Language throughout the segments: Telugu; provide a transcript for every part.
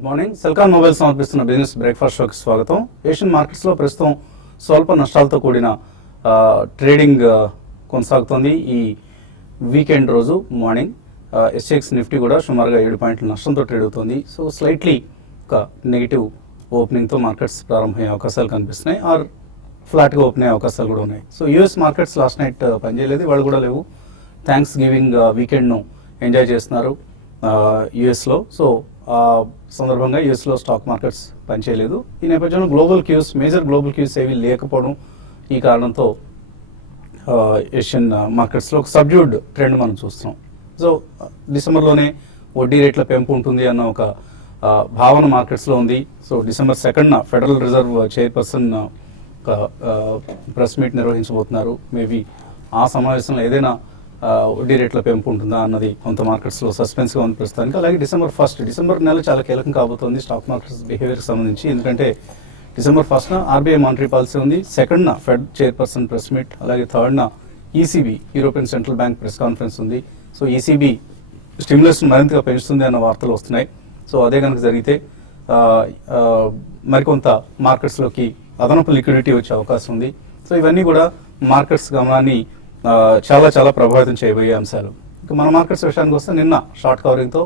Good morning. సెల్కాన్ మొబైల్ సమర్పిస్తున్న బిజినెస్ బ్రేక్ఫాస్ట్ షోకి స్వాగతం. ఏషియన్ మార్కెట్స్లో ప్రస్తుతం స్వల్ప నష్టాలతో కూడిన ట్రేడింగ్ కొనసాగుతోంది. ఈ వీకెండ్ రోజు మార్నింగ్ ఎస్ఎక్స్ నిఫ్టీ కూడా సుమారుగా 7 పాయింట్ల నష్టంతో ట్రేడ్ అవుతుంది. సో స్లైట్లీ ఒక నెగిటివ్ ఓపెనింగ్తో మార్కెట్స్ ప్రారంభమయ్యే అవకాశాలు కనిపిస్తున్నాయి, ఆర్ ఫ్లాట్గా ఓపెన్ అయ్యే అవకాశాలు కూడా ఉన్నాయి. So US markets last night పనిచేయలేదు, వాళ్ళు కూడా లేవు. థ్యాంక్స్ గివింగ్ వీకెండ్ను ఎంజాయ్ చేస్తున్నారు యూఎస్లో. సో సందర్భంగా యూఎస్లో స్టాక్ మార్కెట్స్ పనిచేయలేదు. ఈ నేపథ్యంలో మేజర్ గ్లోబల్ క్యూస్ ఏవి లేకపోవడం, ఈ కారణంతో ఏషియన్ మార్కెట్స్లో ఒక సబ్డ్యూడ్ ట్రెండ్ మనం చూస్తున్నాం. సో డిసెంబర్లోనే వడ్డీ రేట్ల పెంపు ఉంటుంది అన్న ఒక భావన మార్కెట్స్లో ఉంది. So December 2nd federal reserve chairperson ఒక ప్రెస్ మీట్ నిర్వహించబోతున్నారు. మేబీ ఆ సమావేశంలో ఏదైనా వడ్డీ రేట్ల పెంపు ఉంటుందా అన్నది కొంత మార్కెట్స్లో సస్పెన్స్గా ఉంది ప్రస్తుతానికి. అలాగే డిసెంబర్ నెల చాలా కీలకం కాబోతోంది స్టాక్ మార్కెట్స్ బిహేవియర్కి సంబంధించి. ఎందుకంటే December 1st RBI monetary policy ఉంది, 2nd fed chairperson press meet, అలాగే 3rd ECB European central bank press conference ఉంది. సో ఈసీబీ స్టిమ్యులస్ మరింతగా పెంచుతుంది అన్న వార్తలు వస్తున్నాయి. సో అదే కనుక జరిగితే మరికొంత మార్కెట్స్లోకి అదనపు లిక్విడిటీ వచ్చే అవకాశం ఉంది. సో ఇవన్నీ కూడా మార్కెట్స్ గమనాన్ని చాలా ప్రభావితం చేయబోయే అంశాలు. ఇక మన మార్కెట్స్ విషయానికి వస్తే నిన్న షార్ట్ కవరింగ్తో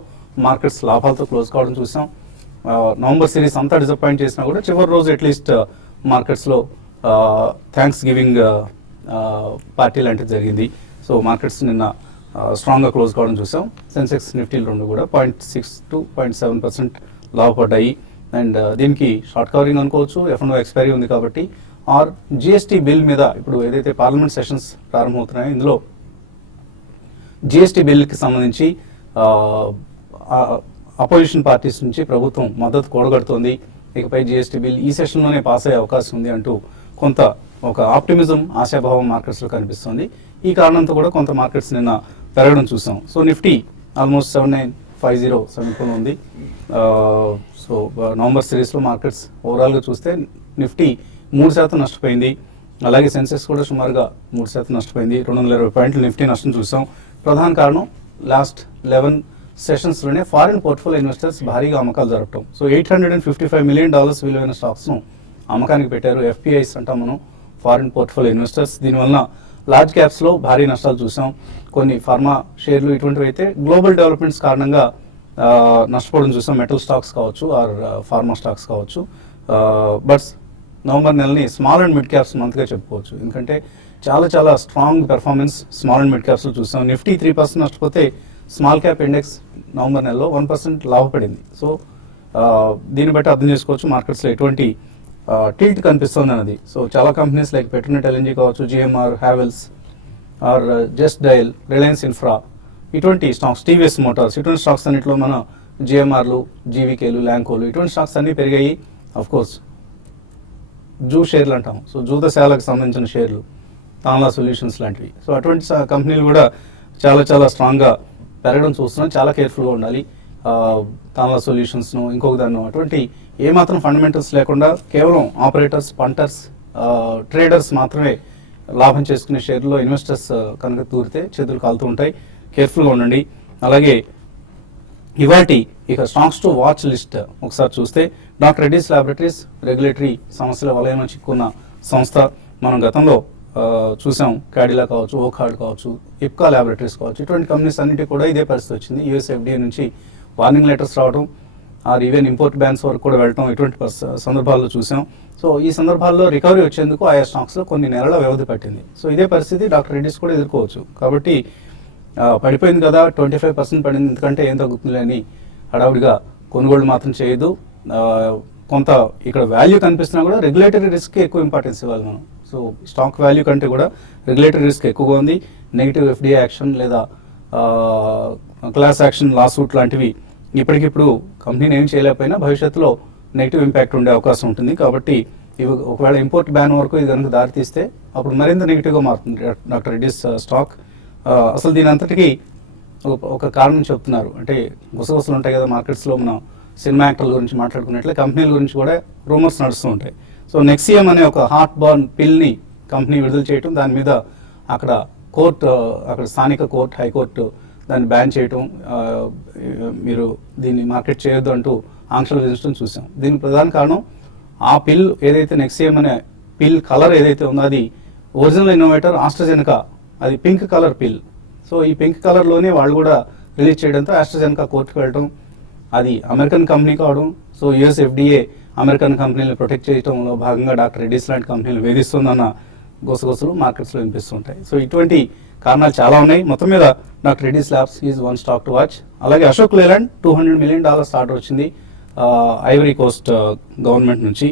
మార్కెట్స్ లాభాలతో క్లోజ్ కావడం చూసాం. నవంబర్ సిరీస్ అంతా డిసప్పాయింట్ చేసినా కూడా చివరి రోజు అట్లీస్ట్ మార్కెట్స్లో థ్యాంక్స్ గివింగ్ పార్టీ లాంటిది జరిగింది. సో మార్కెట్స్ నిన్న స్ట్రాంగ్గా క్లోజ్ కావడం చూసాం. సెన్సెక్స్ నిఫ్టీలు రెండు కూడా 0.6 to 0.7% లాభపడ్డాయి. అండ్ దీనికి షార్ట్ కవరింగ్ అనుకోవచ్చు, F&O ఎక్స్పైరీ ఉంది కాబట్టి, ఆర్ జిఎస్టీ బిల్ మీద ఇప్పుడు ఏదైతే పార్లమెంట్ సెషన్స్ ప్రారంభమవుతున్నాయో ఇందులో జిఎస్టీ బిల్కి సంబంధించి అపోజిషన్ పార్టీస్ నుంచి ప్రభుత్వం మద్దతు కూడగడుతోంది. ఇకపై జిఎస్టీ బిల్ ఈ సెషన్లోనే పాస్ అయ్యే అవకాశం ఉంది అంటూ కొంత ఒక ఆప్టిమిజం, ఆశాభావం మార్కెట్స్లో కనిపిస్తుంది. ఈ కారణంతో కూడా కొంత మార్కెట్స్ నిన్న పెరగడం చూసాం. సో నిఫ్టీ ఆల్మోస్ట్ 7950 సమీపంలో ఉంది. సో నవంబర్ సిరీస్లో మార్కెట్స్ ఓవరాల్గా చూస్తే నిఫ్టీ 3% నష్టపోయింది. అలాగే సెన్సెక్స్ కూడా సుమారుగా 3% నష్టపోయింది. 220 పాయింట్లు నిఫ్టీ నష్టం చూసాం. ప్రధాన కారణం లాస్ట్ 11 సెషన్స్లోనే ఫారిన్ పోర్ట్ఫోలియో ఇన్వెస్టర్స్ భారీగా అమ్మకాలు జరపడం. సో $855 million విలువైన స్టాక్స్ను అమ్మకానికి పెట్టారు. ఎఫ్పిఐస్ అంటాం మనం, ఫారిన్ పోర్ట్ఫోలియో ఇన్వెస్టర్స్. దీనివల్ల లార్జ్ క్యాప్స్లో భారీ నష్టాలు చూసాం. కొన్ని ఫార్మా షేర్లు ఇటువంటివి అయితే గ్లోబల్ డెవలప్మెంట్స్ కారణంగా నష్టపోవడం చూసాం. మెటల్ స్టాక్స్ కావచ్చు, ఆర్ ఫార్మా స్టాక్స్ కావచ్చు. బట్ నవంబర్ నెలని స్మాల్ అండ్ మిడ్ క్యాప్స్ మంత్గా చెప్పుకోవచ్చు. ఎందుకంటే చాలా strong performance small and mid క్యాప్స్లో చూసాం. నిఫ్టీ 3% నష్టపోతే స్మాల్ క్యాప్ ఇండెక్స్ నవంబర్ నెలలో 1% లాభపడింది. సో దీన్ని బట్టి అర్థం చేసుకోవచ్చు మార్కెట్స్లో ఎటువంటి టిల్ట్ కనిపిస్తుంది అన్నది. సో చాలా కంపెనీస్ లైక్ పెట్రోనెట్ ఎల్ఎన్జీ కావచ్చు, జిఎంఆర్, హ్యావెల్స్, ఆర్ జస్ట్ డయల్, రిలయన్స్ ఇన్ఫ్రా, ఇటువంటి స్టాక్స్, టీవీఎస్ మోటార్స్, ఇటువంటి స్టాక్స్ అన్నింటిలో మన జిఎంఆర్లు, జీవీకేలు, ల్యాంకోలు, ఇటువంటి స్టాక్స్ అన్నీ పెరిగాయి. అఫ్కోర్స్ జూ షేర్లు అంటాం, సో జూతశాలకు సంబంధించిన షేర్లు, తాన్లా సొల్యూషన్స్ లాంటివి. సో అటువంటి కంపెనీలు కూడా చాలా స్ట్రాంగ్గా పెరగడం చూస్తున్నాం. చాలా కేర్ఫుల్గా ఉండాలి. తాన్లా సొల్యూషన్స్ను, ఇంకొక దాన్ని, అటువంటి ఏమాత్రం ఫండమెంటల్స్ లేకుండా కేవలం ఆపరేటర్స్, పంటర్స్, ట్రేడర్స్ మాత్రమే లాభం చేసుకునే షేర్లో ఇన్వెస్టర్స్ కనుక తూరితే చేతులు కాలుతూ ఉంటాయి. కేర్ఫుల్గా ఉండండి. అలాగే ఇవాటి ఇక స్టాక్స్ టు వాచ్ లిస్ట్ ఒకసారి చూస్తే డాక్టర్ రెడ్డీస్ ల్యాబొరేటరీస్ రెగ్యులేటరీ సమస్యల వలయంలో చిక్కున్న సంస్థ. మనం గతంలో చూసాం, క్యాడిలా కావచ్చు, ఓకార్డ్ కావచ్చు, ఇప్కా ల్యాబొరేటరీస్ కావచ్చు, ఇటువంటి కంపెనీస్ అన్నింటికి కూడా ఇదే పరిస్థితి వచ్చింది. యూఎస్ ఎఫ్డీఏ నుంచి వార్నింగ్ లెటర్స్ రావడం, ఆర్ ఈవెన్ ఇంపోర్ట్ బ్యాన్స్ వరకు కూడా వెళ్ళడం, ఇటువంటి సందర్భాల్లో చూసాం. సో ఈ సందర్భాల్లో రికవరీ వచ్చేందుకు ఆయా స్టాక్స్లో కొన్ని నెలల వ్యవధి పట్టింది. సో ఇదే పరిస్థితి డాక్టర్ రెడ్డీస్ కూడా ఎదుర్కోవచ్చు. కాబట్టి పడిపోయింది కదా, 25% పడింది, ఎందుకంటే ఏం తగ్గుతుంది అని హడావుడిగా కొనుగోలు మాత్రం చేయొద్దు. కొంత ఇక్కడ వాల్యూ కనిపిస్తున్నా కూడా రెగ్యులేటరీ రిస్క్ ఎక్కువ ఇంపార్టెన్స్ ఇవ్వాలి మనం. సో స్టాక్ వాల్యూ కంటే కూడా రెగ్యులేటరీ రిస్క్ ఎక్కువగా ఉంది. నెగిటివ్ ఎఫ్డీఏ యాక్షన్ లేదా క్లాస్ యాక్షన్, లాసూట్ లాంటివి ఇప్పటికిప్పుడు కంపెనీని ఏం చేయలేకపోయినా భవిష్యత్తులో నెగిటివ్ ఇంపాక్ట్ ఉండే అవకాశం ఉంటుంది. కాబట్టి ఇవి ఒకవేళ ఇంపోర్ట్ బ్యాన్ వరకు ఇది కనుక దారితీస్తే అప్పుడు మరింత నెగిటివ్గా మారుతుంది డాక్టర్ రెడ్డీస్ స్టాక్. అసలు దీని అంతటికీ ఒక కారణం చెప్తున్నారు. అంటే గుసగుసలు ఉంటాయి కదా మార్కెట్స్లో, మనం సినిమా యాక్టర్ల గురించి మాట్లాడుకున్నట్లే కంపెనీల గురించి కూడా రూమర్స్ నడుస్తూ ఉంటాయి. సో నెక్సియం అనే ఒక హార్ట్ బర్న్ పిల్ని కంపెనీ విడుదల చేయటం, దాని మీద అక్కడ స్థానిక కోర్టు, హైకోర్టు దాన్ని బ్యాన్ చేయటం, మీరు దీన్ని మార్కెట్ చేయొద్దు అంటూ ఆంక్షలు విధించడం చూసాం. దీనికి ప్రధాన కారణం ఆ పిల్ ఏదైతే నెక్సియం అనే పిల్ కలర్ ఏదైతే ఉందో అది ఒరిజినల్ ఇన్నోవేటర్ ఆస్ట్రాజెనకా, అది పింక్ కలర్ పిల్. సో ఈ పింక్ కలర్లోనే వాళ్ళు కూడా రిలీజ్ చేయడంతో ఆస్ట్రాజెనకా కోర్టుకు వెళ్ళడం, అది అమెరికన్ కంపెనీ కావడం. సో యుఎస్ FDA అమెరికన్ కంపెనీలను ప్రొటెక్ట్ చేయడంలో భాగంగా డాక్టర్ రెడ్డీస్ లాంటి కంపెనీలు వేధిస్తుందన్న గుసగుసలు మార్కెట్స్లో వినిపిస్తుంటాయి. సో ఇటువంటి కారణాలు చాలా ఉన్నాయి. మొత్తం మీద doctor Reddy's labs is one stock to watch. అలాగే అశోక్ లేలాండ్ $200 million ఆర్డర్ వచ్చింది ఐవరీ కోస్ట్ గవర్నమెంట్ నుంచి.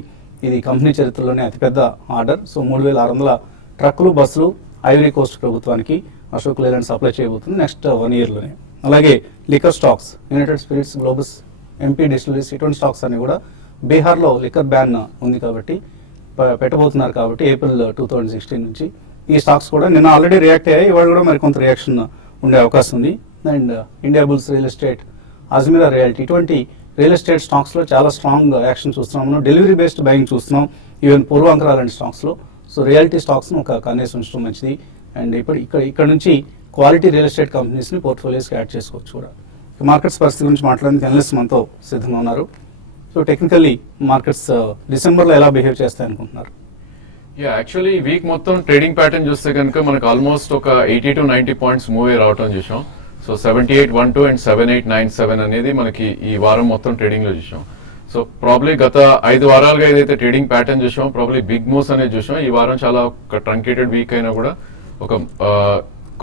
ఇది కంపెనీ చరిత్రలోనే అతిపెద్ద ఆర్డర్. సో 3600 ట్రక్కులు, బస్సులు ఐవరీ కోస్ట్ ప్రభుత్వానికి అశోక్ లేలాండ్ సప్లై చేయబోతుంది నెక్స్ట్ 1 yearలోనే. అలాగే liquor stocks, United spirits, Globus, MP distilleries, ఇటువంటి స్టాక్స్ అన్ని కూడా బీహార్లో లిక్కర్ బ్యాన్ ఉంది కాబట్టి పెట్టబోతున్నారు కాబట్టి ఏప్రిల్ 2016 నుంచి ఈ స్టాక్స్ కూడా నిన్న ఆల్రెడీ రియాక్ట్ అయ్యాయి. ఇవాళ కూడా మరి కొంత రియాక్షన్ ఉండే అవకాశం ఉంది. And India bulls real estate, Ajmeera reality, ఇటువంటి రియల్ ఎస్టేట్ స్టాక్స్లో చాలా స్ట్రాంగ్ యాక్షన్ చూస్తున్నాం. మనం డెలివరీ బేస్డ్ బయింగ్ చూస్తున్నాం ఈవెన్ పూర్వాంకర లాంటి స్టాక్స్లో. సో రియాలిటీ స్టాక్స్ను ఒక కన్నేసి ఉంచడం మంచిది. అండ్ ఇక్కడ నుంచి క్వాలిటీ రియల్ ఎస్టేట్ కంపెనీస్ని పోర్ట్ఫోలియోస్కి యాడ్ చేసుకోవచ్చు కూడా. మార్కెట్స్ పరిస్థితి గురించి మాట్లాడడానికి అనలిస్ట్ మనతో సిద్ధంగా ఉన్నారు. సో టెక్నికల్లీ మార్కెట్స్ డిసెంబర్లో ఎలా బిహేవ్ చేస్తాయి అనుకుంటున్నారు? యాక్చువల్లీ వీక్ మొత్తం ట్రేడింగ్ ప్యాటర్న్ చూస్తే కనుక మనకు ఆల్మోస్ట్ ఒక 80 to 90 పాయింట్స్ మూవ్ అయ్యి రావటం చూసాం. సో 7812 అండ్ 7897 అనేది మనకి ఈ వారం మొత్తం ట్రేడింగ్ లో చూసాం. సో ప్రాబ్లీ గత 5 వారాలుగా ఏదైతే ట్రేడింగ్ ప్యాటర్న్ చూసాం, ప్రాబ్లీ బిగ్ మూవ్స్ అనేది చూసాం. ఈ వారం చాలా ఒక ట్రంకేటెడ్ వీక్ అయినా కూడా ఒక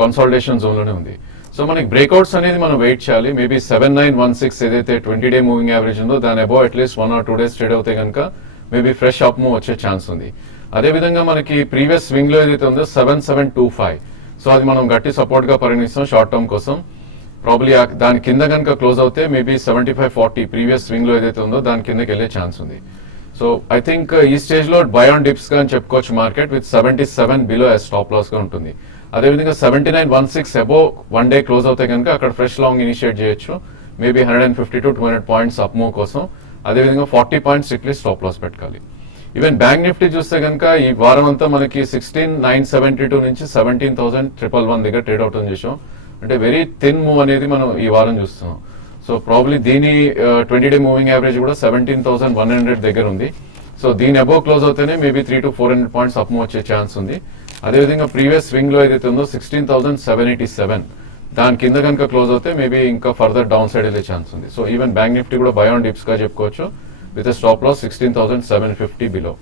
కన్సాలిడేషన్ జోన్ లోనే ఉంది. సో మనకి బ్రేక్అవుట్స్ అనేది మనం వెయిట్ చేయాలి. మేబీ 7916 ఏదైతే 20-day మూవింగ్ యావరేజ్ ఉందో దాని above at least 1 or 2 days trade అవుతాయి కనుక మేబీ ఫ్రెష్ అప్ మూవ్ వచ్చే ఛాన్స్ ఉంది. అదేవిధంగా మనకి ప్రీవియస్ స్వింగ్ లో ఏదైతే ఉందో 7725, సో అది మనం గట్టి సపోర్ట్ గా పరిగణిస్తాం షార్ట్ టర్మ్ కోసం. ప్రాబ్లీ దాని కింద కనుక క్లోజ్ అవుతే మేబీ 7540 ప్రీవియస్ స్వింగ్ లో ఏదైతే ఉందో దాని కిందకి వెళ్ళే ఛాన్స్ ఉంది. సో ఐ థింక్ ఈ స్టేజ్ లో బై ఆన్ డిప్స్ గా అని చెప్పుకోవచ్చు market, with 77 below stop loss గా ఉంటుంది. అదేవిధంగా 7916 అబోవ్ 1 day క్లోజ్ అవుతే కనుక అక్కడ ఫ్రెష్ లాంగ్ ఇనిషియేట్ చేయొచ్చు, maybe 150 to 200 points up move కోసం. అదేవిధంగా 40 పాయింట్స్ స్ట్రిక్ట్లీ స్టాప్ లాస్ పెట్టాలి. ఈవెన్ బ్యాంక్ నిఫ్టీ చూస్తే కనుక ఈ వారం అంతా మనకి 16,972 నుంచి 17,111 దగ్గర ట్రేడ్ అవుట్ చేసాం. అంటే వెరీ థిన్ మూవ్ అనేది మనం ఈ వారం చూస్తున్నాం. సో ప్రాబ్లీ దీని 20-day మూవింగ్ యావరేజ్ కూడా 17,100 దగ్గర ఉంది. సో దీని అబోవ్ క్లోజ్ అవుతేనే maybe 300 to 400 points up move వచ్చే ఛాన్స్ ఉంది. అదేవిధంగా ప్రీవియస్ స్వింగ్ లో ఏదైతే ఉందో 16,787 దాని కింద కనుక క్లోజ్ అవుతే మేబీ ఇంకా ఫర్దర్ డౌన్ సైడ్ వెళ్ళే ఛాన్స్ ఉంది. సో ఈవెన్ బ్యాంక్ నిఫ్టీ కూడా బై ఆన్ డిప్స్ గా చెప్పుకోవచ్చు, with stop loss 16,750 below.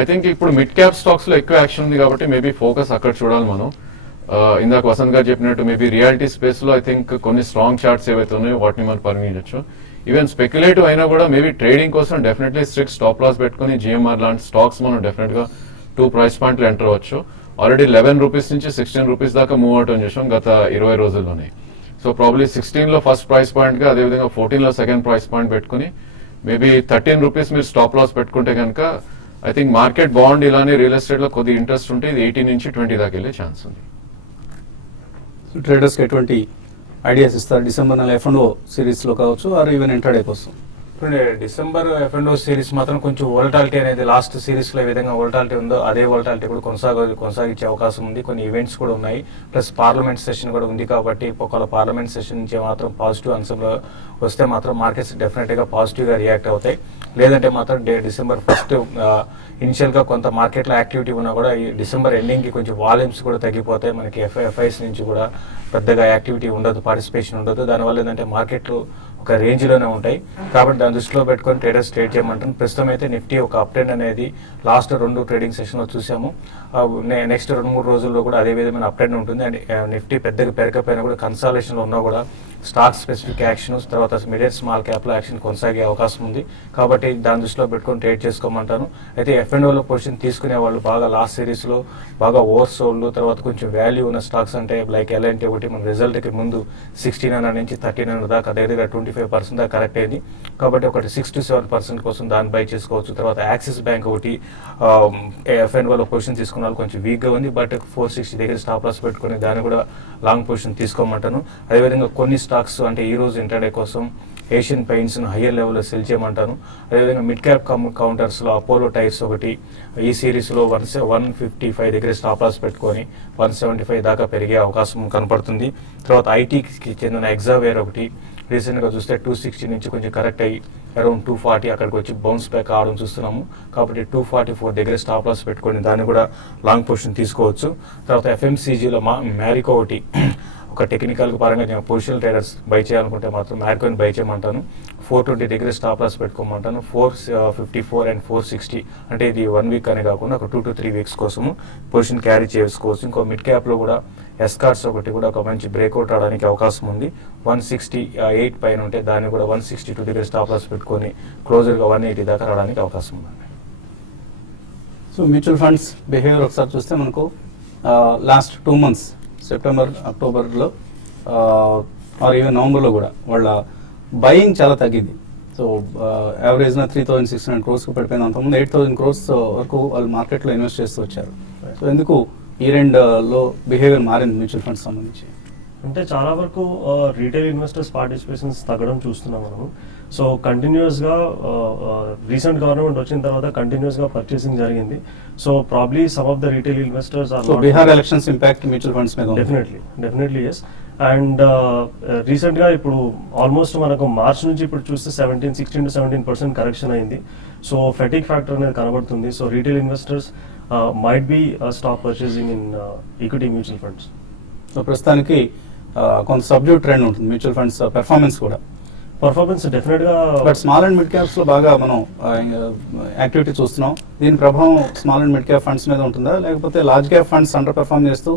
I think ఇప్పుడు మిడ్ క్యాప్ స్టాక్స్ లో ఎక్కువ యాక్షన్ ఉంది కాబట్టి మేబీ ఫోకస్ అక్కడ చూడాలి మనం. ఇందాక వసంత్ గారు చెప్పినట్టు మేబీ రియాలిటీ స్పేస్ లో ఐ థింక్ కొన్ని స్ట్రాంగ్ చార్ట్స్ ఏవైతే ఉన్నాయో వాటిని మనం పరిగణించవచ్చు. ఈవెన్ స్పెక్యులేటివ్ అయినా కూడా మేబీ ట్రేడింగ్ కోసం డెఫినెట్లీ స్ట్రిక్ట్ స్టాప్ లాస్ పెట్టుకుని GMR లాంటి స్టాక్స్ మనం డెఫినెట్ గా 2 price పాయింట్లు ఎంటర్ అవ్వచ్చు. ఆల్రెడీ 11 రూపీస్ నుంచి 16 రూపీస్ దాకా మూవ్ అవటం చూసాం గత 20 రోజుల్లోనే. సో ప్రాబ్లీ 16 లో ఫస్ట్ ప్రైస్ పాయింట్ గా, అదేవిధంగా 14 లో సెకండ్ ప్రైస్ పాయింట్ పెట్టుకుని మేబీ 13 రూపీస్ మీరు స్టాప్ లాస్ పెట్టుకుంటే కనుక ఐ థింక్ మార్కెట్ బాగుండి ఇలానే రియల్ ఎస్టేట్ లో కొద్ది ఇంట్రెస్ట్ ఉంటే ఇది 18 నుంచి 20 దాకా వెళ్ళే ఛాన్స్ ఉంది. ట్రేడర్స్కి ఎటువంటి ఐడియాస్ ఇస్తారు డిసెంబర్ నెల F&O సిరీస్లో కావచ్చు ఆర్ ఈవెన్ ఇంట్రాడే కోసం? ఇప్పుడు డిసెంబర్ F&O సిరీస్ మాత్రం కొంచెం వోలటాలిటీ అనేది లాస్ట్ సిరీస్లో ఏ విధంగా వోలటాలిటీ ఉందో అదే వోలటాలిటీ కూడా కొనసాగించే అవకాశం ఉంది. కొన్ని ఈవెంట్స్ కూడా ఉన్నాయి, ప్లస్ పార్లమెంట్ సెషన్ కూడా ఉంది కాబట్టి ఒకవేళ పార్లమెంట్ సెషన్ నుంచి మాత్రం పాజిటివ్ అంశంలో వస్తే మాత్రం మార్కెట్స్ డెఫినెట్గా పాజిటివ్గా రియాక్ట్ అవుతాయి. లేదంటే మాత్రం December 1st ఇనిషియల్గా కొంత మార్కెట్లో యాక్టివిటీ ఉన్నా కూడా ఈ డిసెంబర్ ఎండింగ్కి కొంచెం వాల్యూమ్స్ కూడా తగ్గిపోతాయి. మనకి FIs నుంచి కూడా పెద్దగా యాక్టివిటీ ఉండదు, పార్టిసిపేషన్ ఉండదు. దానివల్ల ఏంటంటే మార్కెట్లు ఒక రేంజ్లోనే ఉంటాయి కాబట్టి దాన్ని దృష్టిలో పెట్టుకొని ట్రేడర్స్ ట్రేడ్ చేయమంటాను. ప్రస్తుతం అయితే నిఫ్టీ ఒక అప్ ట్రెండ్ అనేది లాస్ట్ 2 ట్రేడింగ్ సెషన్లో చూసాము. నెక్స్ట్ 2-3 రోజుల్లో కూడా అదే విధమైన అప్ ట్రెండ్ ఉంటుంది. అండ్ నిఫ్టీ పెద్దగా పెరగకపోయినా కూడా కన్సాలేషన్లో ఉన్నా కూడా స్టాక్ స్పెసిఫిక్ యాక్షన్, తర్వాత మీడియం స్మాల్ క్యాప్లో యాక్షన్ కొనసాగే అవకాశం ఉంది కాబట్టి దాని దృష్టిలో పెట్టుకొని ట్రేడ్ చేసుకోమంటాను. అయితే F&Oలో పొజిషన్ తీసుకునే వాళ్ళు బాగా లాస్ట్ సిరీస్లో బాగా ఓవర్ సోల్డ్, తర్వాత కొంచెం వాల్యూ ఉన్న స్టాక్స్ అంటే లైక్ L&T ఒకటి మన రిజల్ట్కి ముందు 1600 నుంచి 1300 దాకా దగ్గర 25% దాకా కరెక్ట్ అయింది కాబట్టి ఒకటి 6 to 7% కోసం దాన్ని బై చేసుకోవచ్చు. తర్వాత యాక్సిస్ బ్యాంక్ ఒకటి F&Oలో పొజిషన్ తీసుకున్న వాళ్ళు కొంచెం వీక్గా ఉంది, బట్ 460 దగ్గర స్టాప్ లాస్ పెట్టుకుని దాన్ని కూడా లాంగ్ పొజిషన్ తీసుకోమంటాను. అదేవిధంగా కొన్ని స్టాక్స్ అంటే ఈ రోజు ఇంటర్డే కోసం ఏషియన్ పెయింట్స్ను హయ్యర్ లెవెల్లో సెల్ చేయమంటాను. అదేవిధంగా మిడ్ క్యాప్ కౌంటర్స్లో అపోలో టైర్స్ ఒకటి ఈ సిరీస్లో 155 దగ్గర స్టాప్ లాస్ పెట్టుకొని 175 దాకా పెరిగే అవకాశం కనపడుతుంది. తర్వాత ఐటీకి చెందిన ఎగ్జావేర్ ఒకటి రీసెంట్గా చూస్తే 260 నుంచి కొంచెం కరెక్ట్ అయ్యి అరౌండ్ 240 అక్కడికి వచ్చి బౌన్స్ బ్యాక్ కావడం చూస్తున్నాము. కాబట్టి 244 దగ్గర స్టాప్ లాస్ పెట్టుకొని దాన్ని కూడా లాంగ్ పొజిషన్ తీసుకోవచ్చు. తర్వాత FMCGలో మ్యారికో ఒకటి ఒక టెక్నికల్ పరంగా పొజిషనల్ ట్రేడర్స్ బై చేయాలనుకుంటే మాత్రం మ్యారికోని బై చేయమంటాను. 420 దగ్గర స్టాప్ లాస్ పెట్టుకోమంటాను. 454 అండ్ 460 అంటే ఇది 1 వీక్ అనే కాకుండా ఒక 2 to 3 వీక్స్ కోసము పొజిషన్ క్యారీ చేసుకోవచ్చు. ఇంకో మిడ్ క్యాప్లో కూడా ఎస్కార్ట్స్ ఒకటి కూడా ఒక మంచి బ్రేక్అవుట్ రావడానికి అవకాశం ఉంది. 168 పైన ఉంటే దాన్ని కూడా 162 దగ్గర స్టాప్ లాస్ పెట్టుకొని క్లోజర్గా 180 దాకా రావడానికి అవకాశం ఉంది. సో మ్యూచువల్ ఫండ్స్ బిహేవియర్ ఒకసారి చూస్తే మనకు లాస్ట్ 2 months సెప్టెంబర్ అక్టోబర్లో ఆర్ ఈవెన్ నవంబర్లో కూడా వాళ్ళ బయింగ్ చాలా తగ్గింది. సో యావరేజ్న 3,600 crores పడిపోయింది. అంతకుముందు 8,000 crores వరకు వాళ్ళు మార్కెట్లో ఇన్వెస్ట్ చేస్తూ వచ్చారు. సో ఎందుకు ఈ రెండులో బిహేవియర్ మారింది మ్యూచువల్ ఫండ్స్ సంబంధించి? అంటే చాలా వరకు రీటైల్ ఇన్వెస్టర్స్ పార్టిసిపేషన్స్ తగ్గడం చూస్తున్నాం మనము. సో కంటిన్యూస్గా రీసెంట్ గవర్నమెంట్ వచ్చిన తర్వాత కంటిన్యూస్గా పర్చేసింగ్ జరిగింది. So probably some of the retail investors are so Bihar elections impact mutual funds మీద డెఫినెట్లీ ఎస్. అండ్ రీసెంట్గా ఇప్పుడు ఆల్మోస్ట్ మనకు మార్చ్ నుంచి ఇప్పుడు చూస్తే 16 to 17% కరెక్షన్ అయింది. సో ఫెటిక్ ఫ్యాక్టర్ అనేది కనబడుతుంది. So retail investors might be stop purchasing in equity mutual funds. So ప్రస్తుతానికి కొంత సబ్డ్యూట్ ట్రెండ్ ఉంటుంది మ్యూచువల్ ఫండ్స్ పెర్ఫార్మెన్స్ కూడా. పర్ఫార్మెన్స్ డెఫినెట్గా but small and mid caps లో బాగా మనం యాక్టివిటీ చూస్తున్నాం. దీని ప్రభావం small and mid cap funds మీద ఉంటుందా, లేకపోతే large cap funds underperform చేస్తూ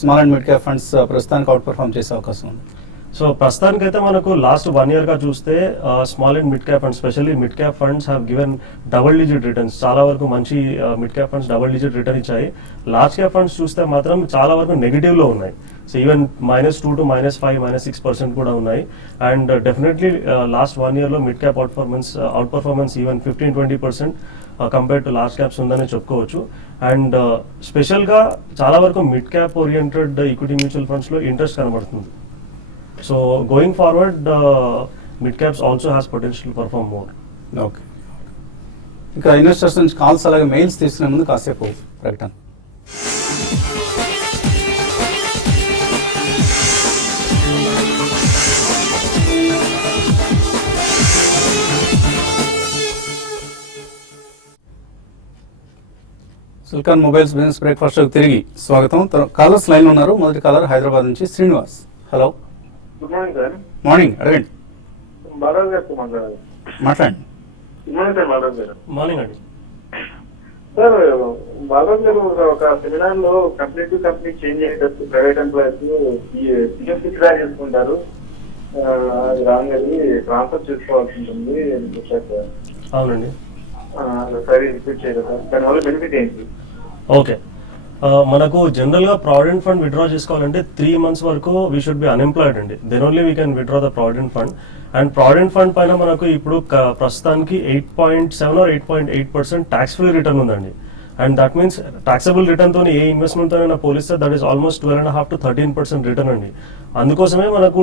small and mid cap funds ప్రస్తుతానికి అవుట్ పెర్ఫార్మ్ చేసే అవకాశం ఉంది? సో ప్రస్తుతానికైతే మనకు లాస్ట్ 1 year గా చూస్తే small and mid cap and specially mid cap funds have given double digit returns. చాలా వరకు మంచి mid cap funds double digit return ఇచ్చాయి. లార్జ్ క్యాప్ ఫండ్స్ చూస్తే మాత్రం చాలా వరకు నెగిటివ్లో ఉన్నాయి. సో ఈవెన్ -2 to -5, -6% కూడా ఉన్నాయి. అండ్ డెఫినెట్లీ లాస్ట్ 1 year లో mid cap out performance even 15-20% compare to large caps ఉందని చెప్పుకోవచ్చు. అండ్ స్పెషల్గా చాలా వరకు mid cap oriented equity mutual ఫండ్స్లో ఇంట్రెస్ట్ కనబడుతుంది. So going forward mid caps also has potential perform more. Okay, ఇంకా ఇన్వెస్టర్స్ నుంచి కాల్స్ అలాగే మెయిల్స్ తీసుకునే ముందు కాసేపు ప్రకటన. సుల్కాన్ మొబైల్స్ బిజినెస్ బ్రేక్ఫాస్ట్ తిరిగి స్వాగతం. కాలర్స్ లైన్ ఉన్నారు. మొదటి కాలర్ హైదరాబాద్ నుంచి Srinivas. Hello, good morning sir. Morning, అడగండి. బాలరాజు గారితో మాట్లాడాలి. మాట్లాడండి. గుడ్ మార్నింగ్ సార్ బాలరాజు గారు. మార్నింగ్ అండి. సార్ బాలరాజు గారు ఒక సెమినార్ లో కంపెనీ టు కంపెనీ చేంజ్ అయ్యేటప్పుడు ప్రైవేట్ ఎంప్లాయీస్ పిఎఫ్ విత్డ్రా చేసుకుంటారు, అది రాంగ్, అది ట్రాన్స్ఫర్ చేసుకోవాల్సి ఉంటుంది సార్. అవునండి. సరే రిపీట్ చేయలేదు సార్, దానివల్ల బెనిఫిట్ ఏంటి? ఓకే, మనకు జనరల్గా ప్రావిడెంట్ ఫండ్ విత్డ్రా చేసుకోవాలంటే 3 months వరకు వీ షుడ్ బి అన్ఎంప్లాయిడ్ అండి. Then only we can withdraw the provident fund. And provident fund పైన మనకు ఇప్పుడు ప్రస్తుతానికి 8.7 or 8.8% ట్యాక్స్ ఫ్రీ రిటర్న్ ఉందండి. And that means taxable return తోని ఏ ఇన్వెస్ట్మెంట్ తోనైనా పోలిస్తే that is almost 12.5 to 13% return అండి. అందుకోసమే మనకు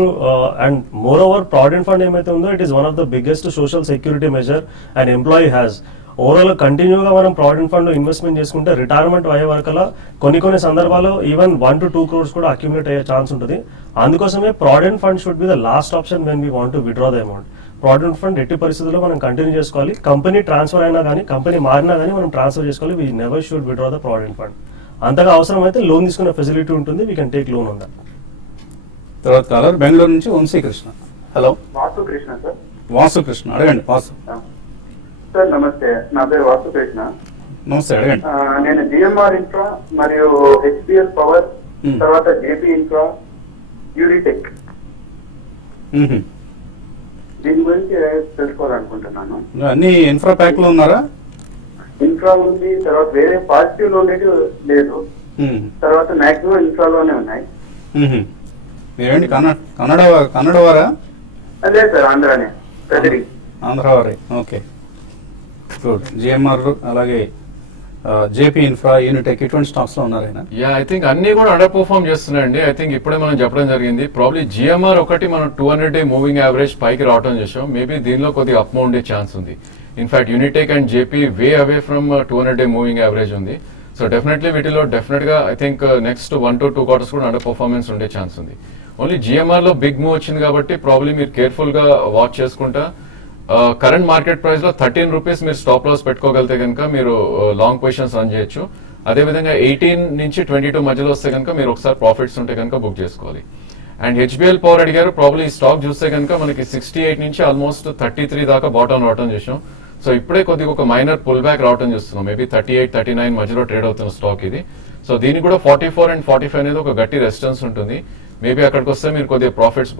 and more over provident fund ఏమైతే ఉందో it is one of the biggest social security measure and employee has. Overall కంటిన్యూగా మనం ప్రావిడెంట్ ఫండ్ లో ఇన్వెస్ట్మెంట్ చేసుకుంటే రిటైర్మెంట్ అయ్యే వరకలా కొన్ని సందర్భాల్లో ఈవెన్ 1 to 2 crores కూడా అక్యుములేట్ అయ్యే ఛాన్స్ ఉంటుంది. అందుకోసమే provident fund should be the last option when we want to withdraw the amount. Provident fund ఎట్టి పరిస్థితుల్లో మనం కంటిన్యూ చేసుకోవాలి. కంపెనీ ట్రాన్స్ఫర్ అయినా కానీ కంపెనీ మారినా కానీ మనం ట్రాన్స్ఫర్ చేసుకోవాలి. We never should withdraw the provident fund. అంతగా అవసరం అయితే లోన్ తీసుకునే ఫెసిలిటీ ఉంటుంది. వీ కెన్ టేక్ లోన్ ఉందా. తర్వాత కాలర్ బెంగళూరు నుంచి వంశీకృష్ణ. హలో. వాసు కృష్ణ సార్. వాసు కృష్ణ, అడగండి. వాసు సార్ నమస్తే, నా పేరు వాసు కృష్ణ. నమస్తే, అడగండి. నేను జిఎంఆర్ ఇన్ఫ్రా మరియు హెచ్పిఎల్ పవర్, తర్వాత జేపీ ఇన్ఫ్రా, యూరిటెక్ దీని గురించి తెలుసుకోవాలనుకుంటున్నాను. అన్ని ఇన్ఫ్రా ప్యాక్ లో ఉన్నారా? ఇన్ఫ్రా ఉంది, తర్వాత వేరే పాజిటివ్ లో లేదు, తర్వాత మాక్సిమం ఇన్ఫ్రాలోనే ఉన్నాయి. మీరేంటి కన్నడ వారా? అదే సార్, ఆంధ్రానే, కదిరి. ఆంధ్ర వారే, ఓకే, గుడ్. జిఎంఆర్ అలాగే జేపీ ఇన్ఫ్రా, యూనిటెక్ ఇటువంటి స్టాక్స్ లో ఉన్నారు ఆయన? యా, ఐ థింక్ అన్ని కూడా అండర్ పర్ఫార్మ్ చేస్తున్నాయండి. ఐ థింక్ ఇప్పుడే మనం చెప్పడం జరిగింది. ప్రాబ్లీ జిఎంఆర్ ఒకటి మనం 200-day మూవింగ్ యావరేజ్ పైకి రావడం చేసాం. మేబీ దీనిలో కొద్దిగా అప్ ఉండే ఛాన్స్ ఉంది. In fact Unitech and JP way away from 200-day moving average ఉంది. సో డెఫినెట్లీ వీటిలో డెఫినెట్గా I think next 1 to 2 quarters కూడా అండర్ పర్ఫార్మెన్స్ ఉండే ఛాన్స్ ఉంది. ఓన్లీ జిఎంఆర్ లో బిగ్ మూవ్ వచ్చింది కాబట్టి ప్రాబ్లీ మీరు కేర్ఫుల్ గా వాచ్ చేసుకుంటా కరెంట్ మార్కెట్ ప్రైస్ లో 13 రూపీస్ మీరు స్టాప్ లాస్ పెట్టుకోగలితే కనుక మీరు లాంగ్ పొజిషన్స్ రన్ చేయొచ్చు. అదేవిధంగా 18 నుంచి 22 మధ్యలో వస్తే కనుక మీరు ఒకసారి ప్రాఫిట్స్ ఉంటే కనుక బుక్ చేసుకోవాలి. అండ్ హెచ్బిఎల్ పవర్ అడిగారు, ప్రాబ్లీ ఈ స్టాక్ చూస్తే కనుక మనకి 68 నుంచి ఆల్మోస్ట్ 33 దాకా బాటం రావడం చూసాం. సో ఇప్పుడే కొద్దిగా ఒక మైనర్ పుల్ బ్యాక్ రావడం చూస్తున్నాం. మేబీ 38, 39 మధ్యలో ట్రేడ్ అవుతున్న స్టాక్ ఇది. సో దీనికి కూడా 44 అండ్ 45 అనేది ఒక గట్టి రెసిస్టెన్స్ ఉంటుంది. మేబీ అక్కడికి వస్తే మీరు కొద్దిగా ప్రాఫిట్స్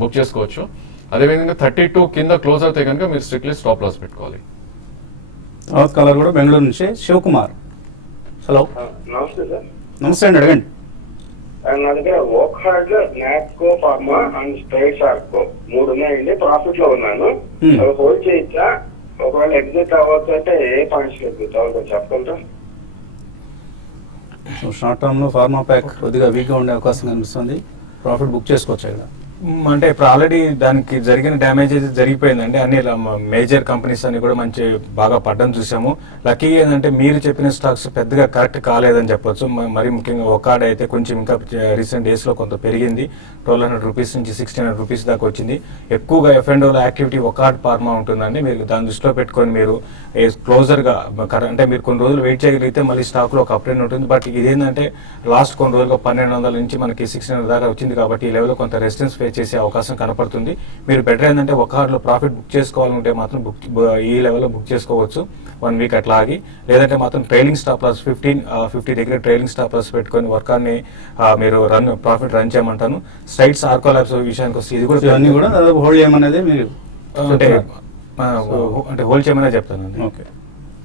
బుక్ చేసుకోవచ్చు. అదేవిధంగా 32 కింద క్లోజ్ అవుతే కనుక మీరు స్ట్రిక్ట్లీ స్టాప్ లాస్ పెట్టుకోవాలి. తర్వాత కలర్ కూడా బెంగళూరు నుంచి శివకుమార్. హలో, నమస్తే సార్. నమస్తే అండి, అడగండి. నా దగ్గర వోక్హార్డ్, నాట్కో ఫార్మా అండ్ స్ట్రైట్స్ ఆర్కో 3 ఉన్నాయండి. ప్రాఫిట్ లో ఉన్నాను. అవి హోల్డ్ చేయొచ్చా? ఒకవేళ ఎగ్జిట్ అవ్వచ్చు అంటే ఏ పాయింట్స్ ఎగ్జిట్ అవ్వాలి చెప్పగలరా? సో షార్ట్ టర్మ్ లో ఫార్మా ప్యాక్ కొద్దిగా వీక్ గా ఉండే అవకాశం కనిపిస్తుంది. ప్రాఫిట్ బుక్ చేసుకోవచ్చు ఇక్కడ. అంటే ఇప్పుడు ఆల్రెడీ దానికి జరిగిన డ్యామేజ్ అయితే జరిగిపోయిందండి. అన్ని మేజర్ కంపెనీస్ అన్ని కూడా మంచి బాగా పడ్డం చూసాము. లక్కీ ఏంటంటే మీరు చెప్పిన స్టాక్స్ పెద్దగా కరెక్ట్ కాలేదని చెప్పొచ్చు. మరి ముఖ్యంగా ఒకాడ్ అయితే కొంచెం ఇంకా రీసెంట్ డేస్ లో కొంత పెరిగింది. 1200 రూపీస్ నుంచి 1600 రూపీస్ దాకా వచ్చింది. ఎక్కువగా F&O యాక్టివిటీ ఒకాడ్ ఫార్మా ఉంటుందండి. మీరు దాన్ని దృష్టిలో పెట్టుకొని మీరు క్లోజర్ గా అంటే మీరు కొన్ని రోజులు వెయిట్ చేయగలిగితే మళ్ళీ స్టాక్ లో ఒక అప్డేట్ ఉంటుంది. బట్ ఇదేంటంటే లాస్ట్ కొన్ని రోజులుగా 1200 నుంచి మనకి 1600 దాకా వచ్చింది కాబట్టి ఈ లెవెల్లో కొంత రెసిస్టెన్స్ ఫేస్ చేసే అవకాశం కనపడుతుంది. మీరు బెటర్ ఏంటంటే ఒక హార్డ్లో ప్రాఫిట్ బుక్ చేసుకోవాలంటే మాత్రం ఈ లెవెల్లో బుక్ చేసుకోవచ్చు 1 వీక్ అట్లా ఆగి. లేదంటే మాత్రం ట్రైలింగ్ స్టాప్ లాస్ 50 దగ్గర ట్రైలింగ్ స్టాప్ లాస్ పెట్టుకొని వర్కాన్ని మీరు profit run చేయమంటాను. Strides Arko labs విషయానికి వస్తే ఇది కూడా అన్ని కూడా హోల్డ్ చేయమనేది మీరు అంటే హోల్డ్ చేయమనే చెప్తాను. ఓకే.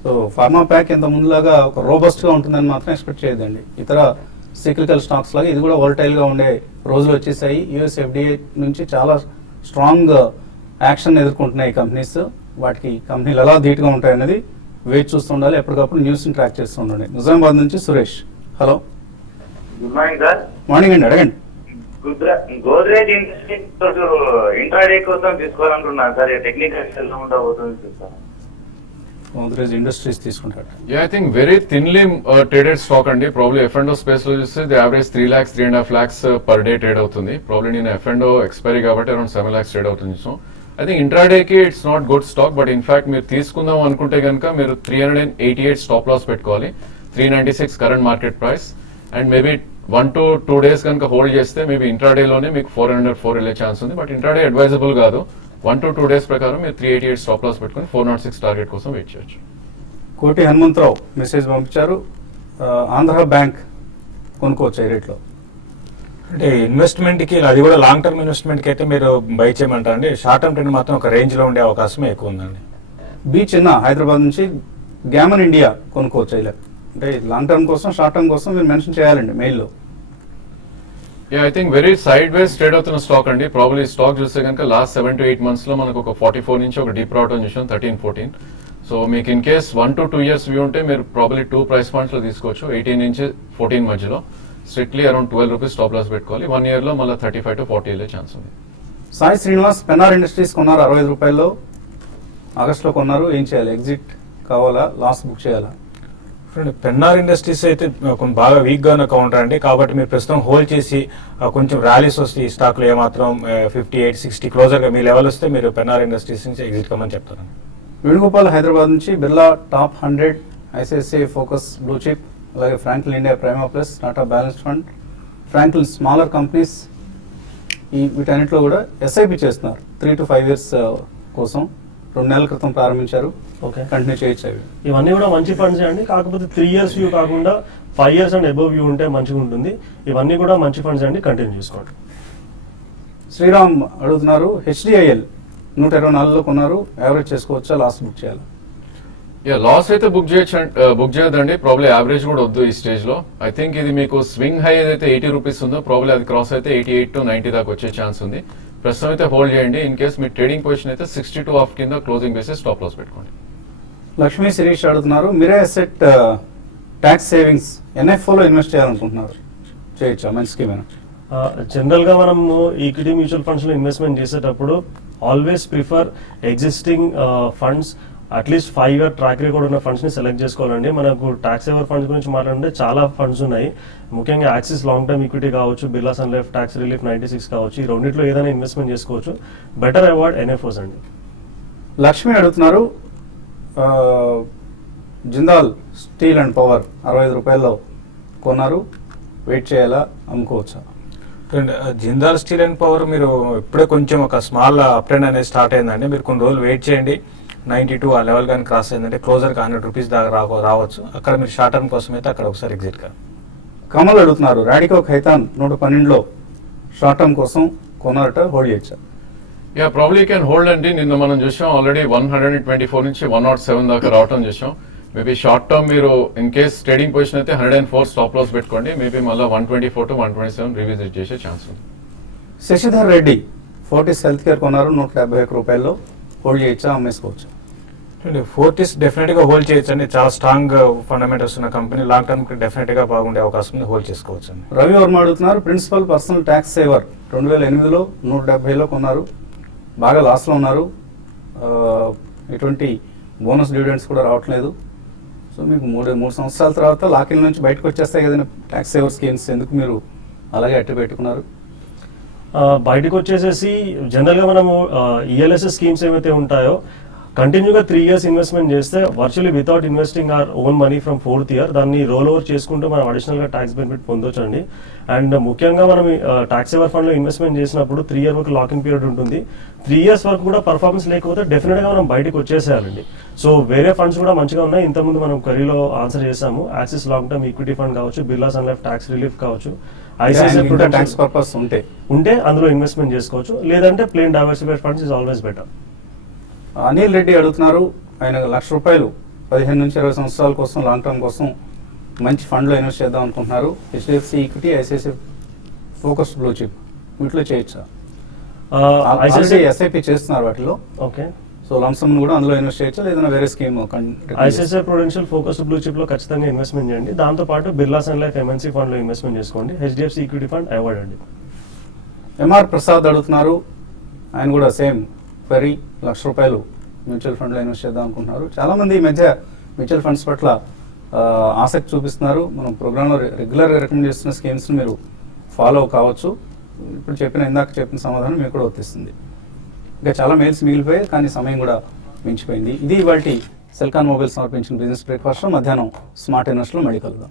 సో ఫార్మా ప్యాక్ ఇంత ముందులాగా ఒక రోబస్ట్ గా ఉంటుందని మాత్రం ఎక్స్పెక్ట్ చేయదండి. ఇతర సిక్లికల్ స్టాక్స్ లాగా ఇది కూడా వోలటైల్ గా ఉండే రోజులు వచ్చేసాయి. యూఎస్ FDA నుంచి చాలా స్ట్రాంగ్ యాక్షన్ ఎదుర్కొంటున్నాయి కంపెనీస్. వాటికి కంపెనీలు ఎలా ధీటుగా ఉంటాయనేది వెయిట్ చూస్తుండాలి. ఎప్పటికప్పుడు న్యూస్ ని ట్రాక్ చేస్తూ ఉండండి. నిజామాబాద్ నుంచి Suresh. Hello, good morning sir. Morning అండి, అడగండి. గోద్రేజ్ ఇండస్ట్రీస్ ఇంట్రాడే కోసం తీసుకోవాలనుకున్నాను సార్. టెక్నికల్ ఎలా ఉండబోతుంది సార్? గోద్రేజ్ ఇండస్ట్రీస్ తీసుకుంటాడు. I think very thinly traded stock అండి. ప్రాబ్లీ F&O స్పేస్ లో చూస్తే the average 3 lakhs 3.5 lakhs per day trade అవుతుంది. ప్రాబ్లీ నేను F&O ఎక్స్పైరీ కాబట్టి అరౌండ్ 7 lakhs ట్రేడ్ అవుతుంది. సో ఐ థింక్ ఇంట్రాడేకి it's not good stock. But in fact మీరు తీసుకుందాం అనుకుంటే కనుక మీరు 388 స్టాప్ లాస్ పెట్టుకోవాలి. 396 current market price. And maybe 1 to 2 days కనుక హోల్డ్ చేస్తే మేబీ ఇంట్రాడేలోనే మీకు 404 వెళ్ళే ఛాన్స్ ఉంది. బట్ ఇంట్రాడే అడ్వైజబుల్ కాదు. 1 to 2 days ప్రకారం మీరు 388 స్టాప్ లాస్ పెట్టుకుని 406 టార్గెట్ కోసం వెయిట్ చేయొచ్చు. కోటి హనుమంతరావు మెసేజ్ పంపించారు. ఆంధ్ర బ్యాంక్ కొనుక్కోవచ్చు ఈ రేట్లో. అంటే ఇన్వెస్ట్మెంట్ కి అది కూడా లాంగ్ టర్మ్ ఇన్వెస్ట్మెంట్ కి అయితే మీరు బై చేయమంటారండి. షార్ట్ టర్మ్ ట్రెండ్ మాత్రం ఒక రేంజ్ లో ఉండే అవకాశం ఎక్కువ ఉందండి. బి చిన్న హైదరాబాద్ నుంచి గ్యామన్ ఇండియా కొనుక్కోవచ్చు ఇలా. అంటే లాంగ్ టర్మ్ కోసం షార్ట్ టర్మ్ కోసం మీరు మెన్షన్ చేయాలండి మెయిల్లో. I think very sideways trade అవుతున్న స్టాక్ అండి. ప్రాబ్లీ స్టాక్ చూస్తే కనుక లాస్ట్ 7 to 8 months లో మనకు ఒక 44 నుంచి ఒక డీప్ రావడం చూసాం 13-14. సో మీకు in case 1 to 2 years view ఉంటే మీరు ప్రాబ్లీ 2 price points లో తీసుకోవచ్చు. 18 నుంచి 14 మధ్యలో strictly around 12 rupees stop loss పెట్టుకోవాలి. 1 year లో మళ్ళీ 35 to 40 వెళ్ళే ఛాన్స్ ఉంది. సాయి శ్రీనివాస్ పెన్నార్ ఇండస్ట్రీస్ కొన్నారు 65 రూపాయల్లో. ఆగస్టులో కొన్నారు. ఏం చేయాలి? ఎగ్జిట్ కావాలా, లాస్ బుక్ చేయాలా? పెన్నార్ ఇండస్ట్రీస్ అయితే కొంచెం బాగా వీక్ గా ఉన్న కౌంటర్ అండి. కాబట్టి మీరు ప్రస్తుతం హోల్డ్ చేసి కొంచెం ర్యాలీస్ వస్తే ఈ స్టాక్ లో ఏమాత్రం 58-60 క్లోజర్ గా మీ లెవెల్ వస్తే మీరు పెన్నార్ ఇండస్ట్రీస్ నుంచి ఎగ్జిట్ కమ్మని చెప్తారు. వేణుగోపాల్ హైదరాబాద్ నుంచి Birla top 100, ICICI focus blue chip, అలాగే Franklin India Prima plus, Tata balance fund, Franklin smaller companies వీటన్నిటిలో కూడా SIP చేస్తున్నారు 3 to 5 years కోసం. 2 నెలల క్రితం ప్రారంభించారు. ఓకే, కంటిన్యూ చేయొచ్చు అవి. ఇవన్నీ కూడా మంచి ఫండ్స్ అండి. కాకపోతే 3 years వ్యూ కాకుండా 5 years అండ్ అబోవ్ వ్యూ ఉంటే మంచిగా ఉంటుంది. ఇవన్నీ కూడా మంచి ఫండ్స్ అండి, కంటిన్యూ చేసుకోండి. శ్రీరామ్ అడుగుతున్నారు HDIL 124లో కొన్నారు. యావరేజ్ చేసుకోవచ్చా, లాస్ బుక్ చేయాలి? లాస్ అయితే బుక్ చేయొద్దండి. ప్రాబ్లీ యావరేజ్ కూడా వద్దు ఈ స్టేజ్ లో. ఐ థింక్ ఇది మీకు స్వింగ్ హై ఏదైతే 80 రూపీస్ ఉందో ప్రాబ్లీ అది క్రాస్ అయితే 88 to 90 దాకా వచ్చే ఛాన్స్ ఉంది. ప్రస్తుతం అయితే హోల్డ్ చేయండి. In case me trading position అయితే 62 ఆఫ్ కింద క్లోజింగ్ బేసిస్ స్టాప్ లాస్ పెట్టుకోండి. లక్ష్మీ శిరీష్ అడుగుతున్నారు మిరే అసెట్ ట్యాక్స్ సేవింగ్స్ NFOలో ఇన్వెస్ట్ చేయాలనుకుంటున్నారు. చేయొచ్చా? మంచి స్కీమేనా? జనరల్ గా మనం ఈక్విటీ మ్యూచువల్ ఫండ్స్ లో ఇన్వెస్ట్మెంట్ చేసేటప్పుడు always prefer existing funds, at least 5 year track record ఉన్న ఫండ్స్ ని సెలెక్ట్ చేసుకోవాలండి. మనకు ట్యాక్స్ సేవర్ ఫండ్స్ గురించి మాట్లాడుతుంటే చాలా ఫండ్స్ ఉన్నాయి. ముఖ్యంగా యాక్సిస్ లాంగ్ టర్మ్ ఈక్విటీ కావచ్చు, Birla sun life tax relief 96 కావచ్చు. ఈ రెండింటిలో ఏదైనా ఇన్వెస్ట్మెంట్ చేసుకోవచ్చు. బెటర్ అవాయిడ్ NFOs అండి. లక్ష్మి అడుగుతున్నారు జిందాల్ స్టీల్ అండ్ పవర్ 65 రూపాయల్లో కొన్నారు, వెయిట్ చేయాలా, అమ్ముకోవచ్చా? జిందాల్ స్టీల్ అండ్ పవర్ మీరు ఇప్పుడే కొంచెం ఒక స్మాల్ అప్ ట్రెండ్ అనేది స్టార్ట్ అయిందండి. మీరు కొన్ని రోజులు వెయిట్ చేయండి. 92 ఆ లెవెల్ కానీ క్రాస్ అయిందంటే క్లోజర్కి 100 రూపీస్ దాకా రావచ్చు. అక్కడ మీరు షార్ట్ టర్మ్ కోసం అయితే అక్కడ ఒకసారి ఎగ్జిట్ కాదు. కమల్ అడుగుతున్నారు రాడికో ఖైతాన్ 112లో షార్ట్ టర్మ్ కోసం కొన్నారట, హోల్డ్ చేయొచ్చా? యా ప్రాబ్లీ క్యాన్ హోల్డ్ అండి. నిన్న మనం చూసాం ఆల్రెడీ 124 నుంచి 107 దాకా రావటం చూసాం. మేబీ షార్ట్ టర్మ్ మీరు ఇన్ కేస్ ట్రేడింగ్ పొజిషన్ అయితే 104 స్టాప్ లాస్ పెట్టుకోండి. మేబీ మళ్ళీ 124 to 127 రివిజిట్ చేసే ఛాన్స్ ఉంది. శశిధర్ రెడ్డి ఫోర్టిస్ హెల్త్ కేర్ కొన్నారు 151 రూపాయల్లో, హోల్డ్ చేయొచ్చా, అమ్మేసుకోవచ్చా? ఫోర్టిస్ డెఫినెట్ గా హోల్డ్ చేయొచ్చు అండి. చాలా స్ట్రాంగ్ ఫండమెంటల్స్ ఉన్న కంపెనీ, లాంగ్ టర్మ్ డెఫినెట్ గా బాగుండే అవకాశం ఉంది, హోల్డ్ చేసుకోవచ్చు అండి. రవి వర్మ అడుగుతున్నారు ప్రిన్సిపల్ పర్సనల్ ట్యాక్స్ సేవర్ 2008లో 170లో కొన్నారు, బాగా లాస్లో ఉన్నారు, ఎటువంటి బోనస్ డివిడెండ్స్ కూడా రావట్లేదు. సో మీకు మూడు సంవత్సరాల తర్వాత లాకిన్ నుంచి బయటకు వచ్చేస్తాయి కదండి ట్యాక్స్ సేవర్ స్కీమ్స్, ఎందుకు మీరు అలాగే అట్టు పెట్టుకున్నారు? బయటకు వచ్చేసేసి జనరల్గా మనము ఈఎల్ఎస్ఎస్ స్కీమ్స్ ఏవైతే ఉంటాయో కంటిన్యూగా 3 years ఇన్వెస్ట్మెంట్ చేస్తే virtually without investing our own money from 4th year దాన్ని రోల్ ఓవర్ చేసుకుంటూ మనం అడిషనల్గా ట్యాక్స్ బెనిఫిట్ పొందొచ్చు అండి. అండ్ ముఖ్యంగా మనం ట్యాక్స్ సేవర్ ఫండ్లో ఇన్వెస్ట్మెంట్ చేసినప్పుడు 3 year వరకు లాకింగ్ పీరియడ్ ఉంటుంది. 3 years వరకు కూడా పర్ఫార్మెన్స్ లేకపోతే డెఫినెట్గా మనం బయటకు వచ్చేసేయాలండి. సో వేరే ఫండ్స్ కూడా మంచిగా ఉన్నాయి. ఇంతకుముందు మనం క్వరీలో ఆన్సర్ చేసాము. Axis long term equity fund కావచ్చు, Birla sun life tax relief కావచ్చు, ఐసిఐసిఐ ట్యాక్స్ పర్పస్ ఉంటే అందులో ఇన్వెస్ట్మెంట్ చేసుకోవచ్చు. లేదంటే plain diversified funds is always better. Anil Reddy అడుగుతున్నారు ఆయన ₹1,00,000 15 నుంచి 20 సంవత్సరాల కోసం లాంగ్ టర్మ్ కోసం మంచి ఫండ్లో ఇన్వెస్ట్ చేద్దాం అనుకుంటున్నారు. HDFC equity, ICICI focus blue chip వీటిలో చేయొచ్చా? ఎస్ఐపి చేస్తున్నారు వాటిలో. ఓకే, సో లంసమ్ కూడా అందులో ఇన్వెస్ట్ చేయొచ్చా, లేదన్నా వేరే scheme? ICICI prudential focus blue chip లో ఖచ్చితంగా ఇన్వెస్ట్మెంట్ చేయండి. దాంతో పాటు Birla sun life MNC fund లో ఇన్వెస్ట్మెంట్ చేసుకోండి. హెచ్డిఎఫ్సి ఈక్విటీ ఫండ్ అవాయిడ్ అండి. ఎంఆర్ ప్రసాద్ అడుగుతున్నారు ఆయన కూడా సేమ్ క్వరీ ₹1,00,000 మ్యూచువల్ ఫండ్లో ఇన్వెస్ట్ చేద్దాం అనుకుంటున్నారు. చాలామంది ఈ మధ్య మ్యూచువల్ ఫండ్స్ పట్ల ఆసక్తి చూపిస్తున్నారు. మనం ప్రోగ్రాంలో రెగ్యులర్గా రికమెండ్ చేస్తున్న స్కీమ్స్ని మీరు ఫాలో కావచ్చు. ఇప్పుడు ఇందాక చెప్పిన సమాధానం మీకు కూడా వర్తిస్తుంది. ఇంకా చాలా మెయిల్స్ మిగిలిపోయాయి, కానీ సమయం కూడా మించిపోయింది. ఇది ఇవాల్టి సెల్కాన్ మొబైల్ సమర్పించిన బిజినెస్ బ్రేక్ఫాస్ట్. మధ్యాహ్నం స్మార్ట్ ఇన్వెస్ట్లో మళ్ళీ కలుద్దాం.